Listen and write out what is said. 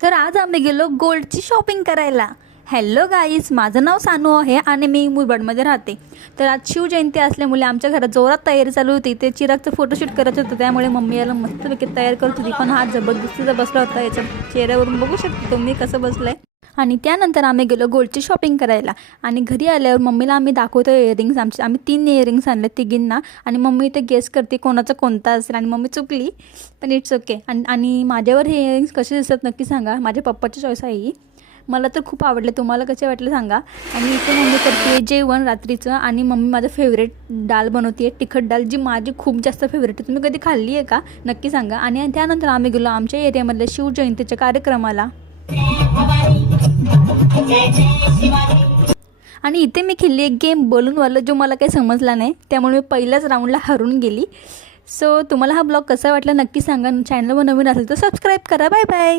तर आज आम्ही गेलो गोल्डची शॉपिंग करायला. हॅलो गाईज, माझं नाव सानू आहे आणि मी मुरबाडमध्ये राहते. तर आज शिवजयंती असल्यामुळे आमच्या घरात जोरात तयारी चालू होती. ते चिरागचं फोटोशूट करत होतं, त्यामुळे मम्मी याला मस्तपैकी तयार करत होती. पण हा जबरदस्तीचा बसला होता. याच्या चेहऱ्यावरून बघू शकतो तुम्ही कसं बसलं आहे. आणि त्यानंतर आम्ही गेलो गोल्डची शॉपिंग करायला. आणि घरी आल्यावर मम्मीला आम्ही दाखवतो इयरिंग्स. आम्ही 3 इयरिंग्स आणले तिघींना. आणि मम्मी इथे गेस करते कोणाचा कोणता असेल, आणि मम्मी चुकली, पण इट्स ओके. आणि माझ्यावर हे इयरिंग्स कसे दिसतात नक्की सांगा. माझ्या पप्पाची चॉईस आहे ही. मला तर खूप आवडले, तुम्हाला कसे वाटले सांगा. आणि इथे मम्मी करते जेवण रात्रीचं. आणि मम्मी माझं फेवरेट डाळ बनवते, तिखट डाळ, जी माझी खूप जास्त फेवरेट आहे. तुम्ही कधी खाल्ली आहे का नक्की सांगा. आणि त्यानंतर आम्ही गेलो आमच्या एरियामधल्या शिवजयंतीच्या कार्यक्रमाला. आणि इथे मी खेळली एक गेम बलूनवालं, जो मला काही समजला नाही, त्यामुळे मी पहिल्याच राऊंडला हरून गेली. सो तुम्हाला हा ब्लॉग कसा वाटला नक्की सांगा. चॅनलवर नवीन असेल तर सबस्क्राईब करा. Bye bye.